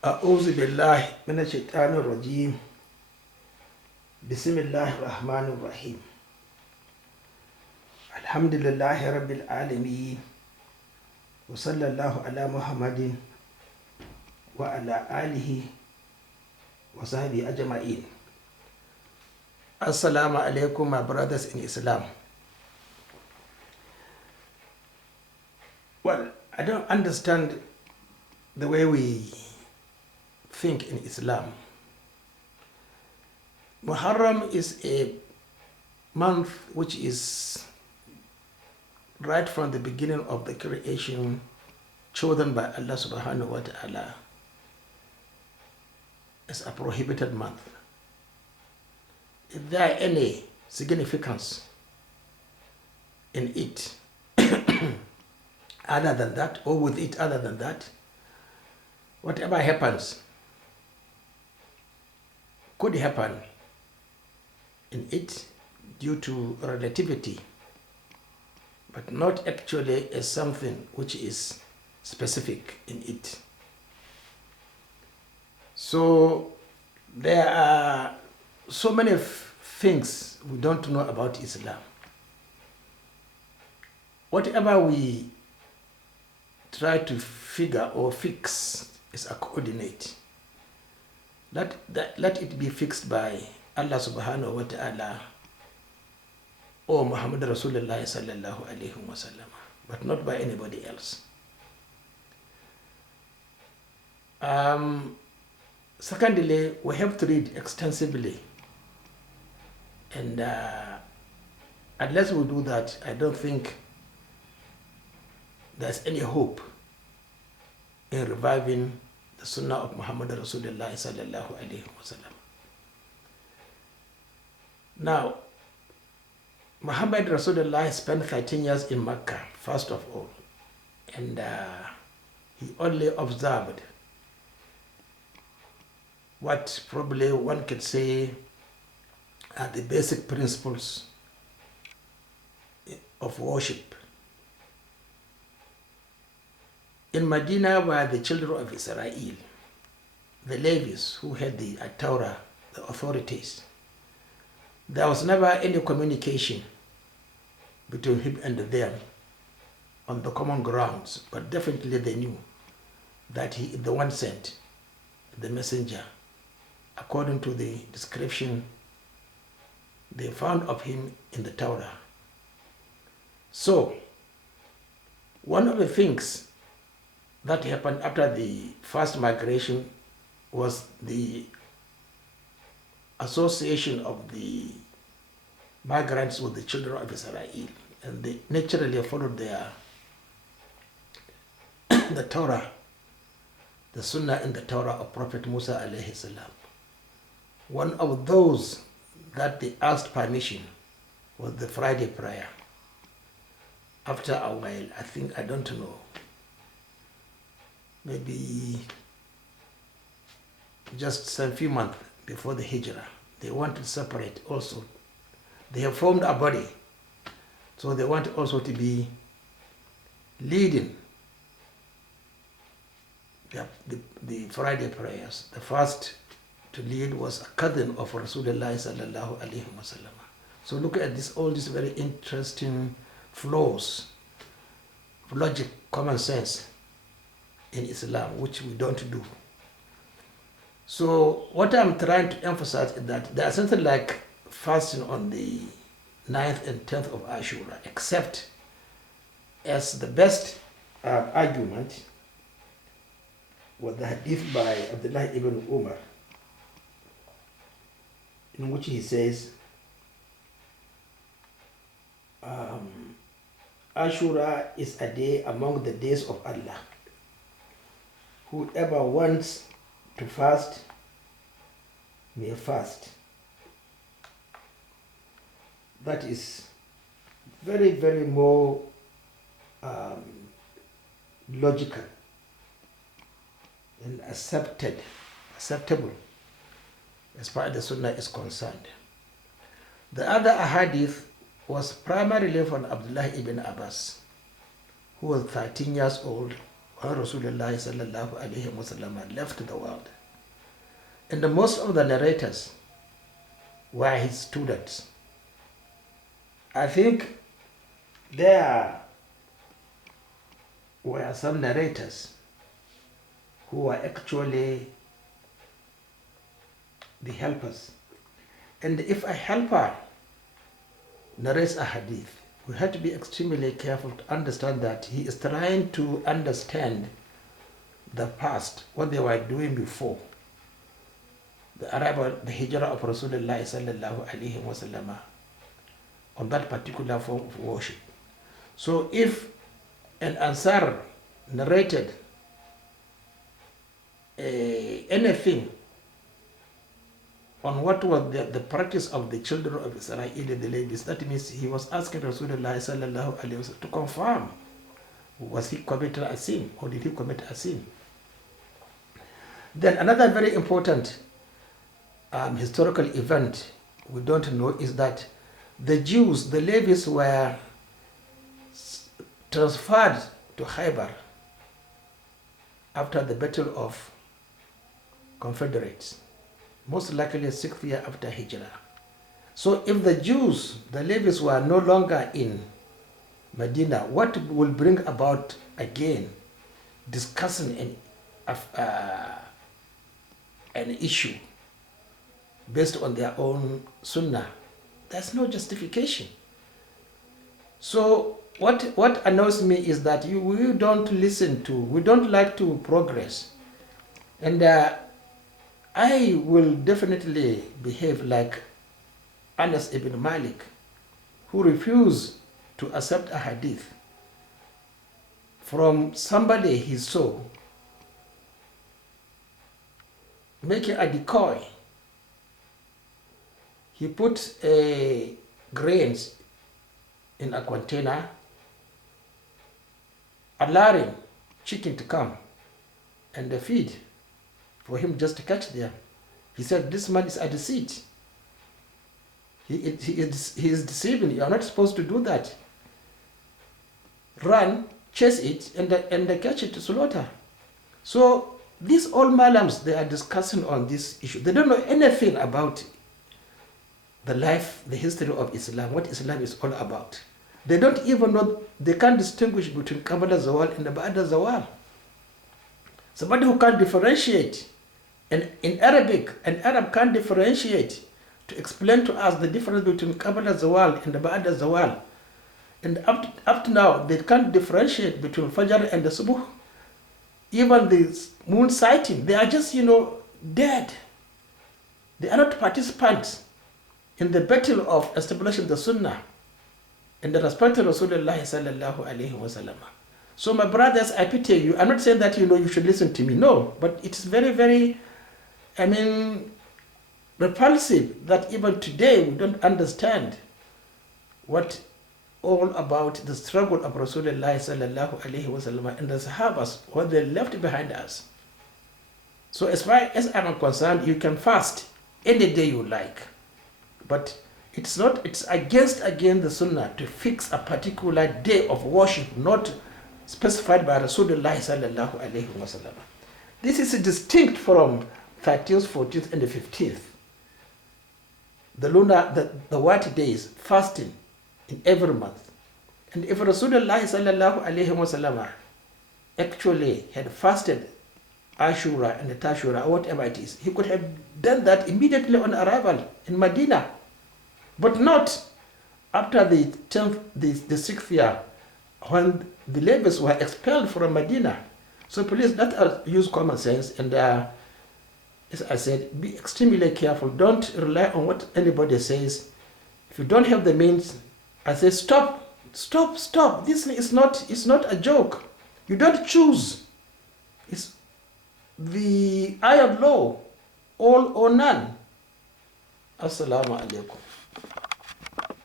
أعوذ بالله من الشيطان الرجيم بسم الله الرحمن الرحيم الحمد لله رب العالمين وصلى الله على محمد وعلى آله وصحبه أجمعين. Assalamu alaikum, my brothers in Islam. Well, I don't understand the way we think in Islam. Muharram is a month which is right from the beginning of the creation chosen by Allah subhanahu wa ta'ala as a prohibited month. Is there any significance in it other than that, or with it other than that? Whatever happens could happen in it due to relativity, but not actually as something which is specific in it. So there are so many things we don't know about Islam. Whatever we try to figure or fix is a coordinate. Let it be fixed by Allah subhanahu wa ta'ala or Muhammad Rasulullah sallallahu alayhi wa sallam, but not by anybody else. Secondly, we have to read extensively, and unless we do that, I don't think there's any hope in reviving the sunnah of Muhammad Rasulullah sallallahu alayhi wa sallam. Now, Muhammad Rasulullah spent 13 years in Mecca, first of all, and he only observed what probably one could say are the basic principles of worship. In Medina were the children of Israel, the Levites who had the Torah, the authorities. There was never any communication between him and them on the common grounds, but definitely they knew that he is the one sent, the messenger, according to the description they found of him in the Torah. So, one of the things that happened after the first migration was the association of the migrants with the children of Israel, and they naturally followed their the Torah, the sunnah in the Torah of Prophet Musa alayhi salam. One of those that they asked permission was the Friday prayer. After a while, I don't know, maybe just some few months before the Hijrah, they want to separate also. They have formed a body, so they want also to be leading the Friday prayers. The first to lead was a cousin of Rasulullah sallallahu alaihi wasallam. So look at this, all these very interesting flows of logic, common sense in Islam, which we don't do. So what I'm trying to emphasize is that there is something like fasting on the 9th and 10th of Ashura, except as the best argument was the hadith by Abdullah ibn Umar, in which he says, Ashura is a day among the days of Allah. Whoever wants to fast may fast. That is very, very more logical and acceptable as far as the sunnah is concerned. The other ahadith was primarily from Abdullah ibn Abbas, who was 13 years old when Rasulullah sallallahu alayhi wa sallam left the world. And most of the narrators were his students. I think there were some narrators who were actually the helpers. And if a helper narrates a hadith, we have to be extremely careful to understand that he is trying to understand the past, what they were doing before the arrival, the hijrah of Rasulullah sallallahu alaihi wasallam on that particular form of worship. So if an Ansar narrated anything on what was the practice of the children of Israel, the ladies, that means he was asking Rasulullah sallallahu alaihi wasallam to confirm, was he committed a sin or did he commit a sin? Then another very important historical event we don't know is that the Jews, the Levites, were transferred to Khaybar after the Battle of Confederates, most likely 6th year after Hijrah. So if the Jews, the Levites, were no longer in Medina, what will bring about again discussing an issue based on their own sunnah? There's no justification. So what annoys me is that we don't listen to, we don't like to progress. And I will definitely behave like Anas ibn Malik, who refused to accept a hadith from somebody he saw making a decoy. He put grains in a container, allowing chicken to come and feed for him just to catch them. He said, this man is a deceit. He is deceiving. You are not supposed to do that. Run, chase it, and catch it to slaughter. So these old malams, they are discussing on this issue. They don't know anything about the life, the history of Islam, what Islam is all about. They don't even know, they can't distinguish between Qabla Zawal and Ba'da Zawal. Somebody who can't differentiate, and in Arabic, an Arab can't differentiate to explain to us the difference between Qabla Zawal and Ba'da Zawal. And up to now, they can't differentiate between Fajr and the Subuh. Even the moon sighting, they are just, dead. They are not participants in the battle of establishing the Sunnah and the respect of Rasulullah sallallahu alaihi wasallam. So my brothers, I pity you. I'm not saying that you should listen to me. No, but it's very, very, repulsive that even today we don't understand what all about the struggle of Rasulullah sallallahu alaihi wasallam and the Sahabas, what they left behind us. So as far as I'm concerned, you can fast any day you like. But it's against the Sunnah to fix a particular day of worship not specified by Rasulullah sallallahu alaihi wasallam. This is distinct from 13th, 14th, and the 15th. The lunar, the white days, fasting in every month. And if Rasulullah sallallahu alaihi wasallam actually had fasted Ashura and the Tashura, or whatever it is, he could have done that immediately on arrival in Medina. But not after the 6th year, when the Levites were expelled from Medina. So please, use common sense and, as I said, be extremely careful. Don't rely on what anybody says. If you don't have the means, I say stop. This is not a joke. You don't choose. It's the iron law, all or none. Assalamu alaikum.